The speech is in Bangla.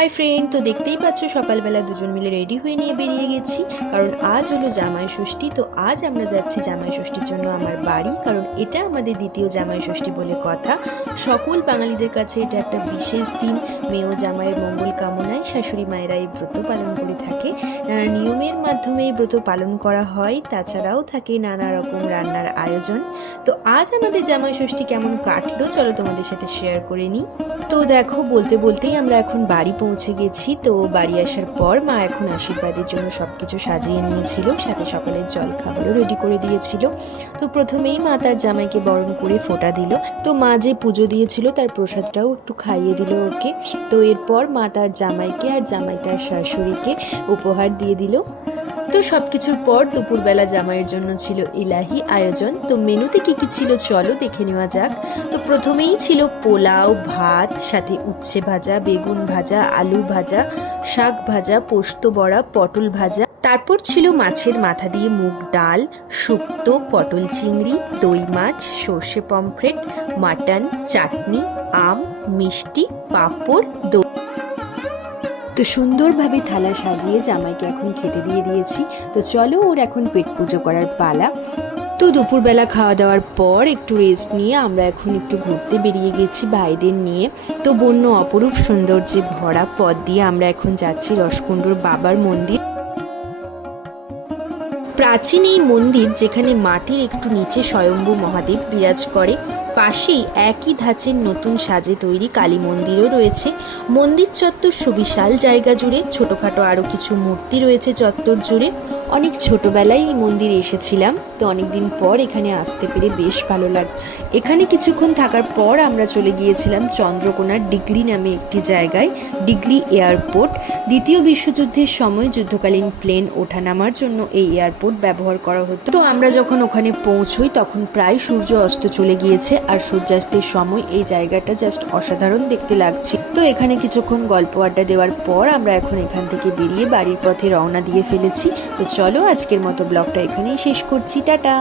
হাই ফ্রেন্ড, তো দেখতেই পাচ্ছ সকালবেলা দুজন মিলে রেডি হয়ে নিয়ে বেরিয়ে গেছি, কারণ আজ হলো জামাই ষষ্ঠী। তো আজ আমরা যাচ্ছি জামাই ষষ্ঠীর জন্য আমার বাড়ি, কারণ এটা আমাদের দ্বিতীয় জামাই ষষ্ঠী বলে কথা। সকল বাঙালিদের কাছে এটা একটা বিশেষ দিন। মেয়ে ও জামাইয়ের মঙ্গল কামনায় শাশুড়ি মায়েরা এই ব্রত পালন করে থাকে। নানা নিয়মের মাধ্যমে এই ব্রত পালন করা হয়, তাছাড়াও থাকে নানা রকম রান্নার আয়োজন। তো আজ আমাদের জামাই ষষ্ঠী কেমন কাটলো চলো তোমাদের সাথে শেয়ার করে নিই। তো দেখো, বলতে বলতেই আমরা এখন বাড়ি পৌঁছে গেছি। তো বাড়ি আসার পর মা এখন আশীর্বাদের জন্য সব কিছু সাজিয়ে নিয়েছিল, সাথে সকালের জল খাবারও রেডি করে দিয়েছিল। তো প্রথমেই মা তার জামাইকে বরণ করে ফোঁটা দিল। তো মা যে পুজো দিয়েছিল তার প্রসাদটাও একটু খাইয়ে দিল ওকে। তো এরপর মা তার জামাইকে আর জামাই তার শাশুড়িকে উপহার দিয়ে দিল। তো সব কিছুর পর দুপুরবেলা জামাইয়ের জন্য ছিল ইলাহি আয়োজন। তো মেনুতে কি কি ছিল চলো দেখে নেওয়া যাক। তো প্রথমেই ছিল পোলাও, ভাত, সাথে উচ্ছে ভাজা, বেগুন ভাজা, আলু ভাজা, শাক ভাজা, পোস্ত বড়া, পটল ভাজা। তারপর ছিল মাছের মাথা দিয়ে মুগ ডাল, শুক্তো, পটল চিংড়ি, দই মাছ, সর্ষে পমফ্রেট, মাটন, চাটনি, আম, মিষ্টি, পাঁপড়, দই। তো সুন্দরভাবে থালা সাজিয়ে জামাইকে এখন খেতে দিয়ে দিয়েছি। তো চলো, ওর এখন পেট পুজো করার পালা। তো দুপুরবেলা খাওয়া দাওয়ার পর একটু রেস্ট নিয়ে আমরা এখন একটু ঘুরতে বেরিয়ে গেছি ভাইদের নিয়ে। তো বন্য অপরূপ সৌন্দর্যে ভরা পথ দিয়ে আমরা এখন যাচ্ছি রসকুণ্ডুর বাবার মন্দির। প্রাচীন এই মন্দির, যেখানে মাটির একটু নিচে স্বয়ম্ভু মহাদেব বিরাজ করে। পাশেই একই ধাঁচের নতুন সাজে তৈরি কালী মন্দিরও রয়েছে। মন্দির চত্বর সুবিশাল জায়গা জুড়ে, ছোটোখাটো আরও কিছু মূর্তি রয়েছে চত্বর জুড়ে। অনেক ছোটবেলায় এই মন্দিরে এসেছিলাম, তো অনেকদিন পর এখানে আসতে পেরে বেশ ভালো লাগছে। এখানে কিছুক্ষণ থাকার পর আমরা চলে গিয়েছিলাম চন্দ্রকোনার ডিগলি নামে একটি জায়গায়, ডিগলি এয়ারপোর্ট। দ্বিতীয় বিশ্বযুদ্ধের সময় যুদ্ধকালীন প্লেন ওঠানামার জন্য এই এয়ারপোর্ট ব্যবহার করা হতো। তো আমরা যখন ওখানে পৌঁছই তখন প্রায় সূর্য অস্ত চলে গিয়েছে, আর সূর্যাস্তের সময় এই জায়গাটা জাস্ট অসাধারণ দেখতে লাগছে। তো এখানে কিছুক্ষণ গল্প আড্ডা দেওয়ার পর আমরা এখন এখান থেকে বেরিয়ে বাড়ির পথে রওনা দিয়ে ফেলেছি। তো চলো, আজকের মতো ব্লগটা এখানেই শেষ করছি। টাটা।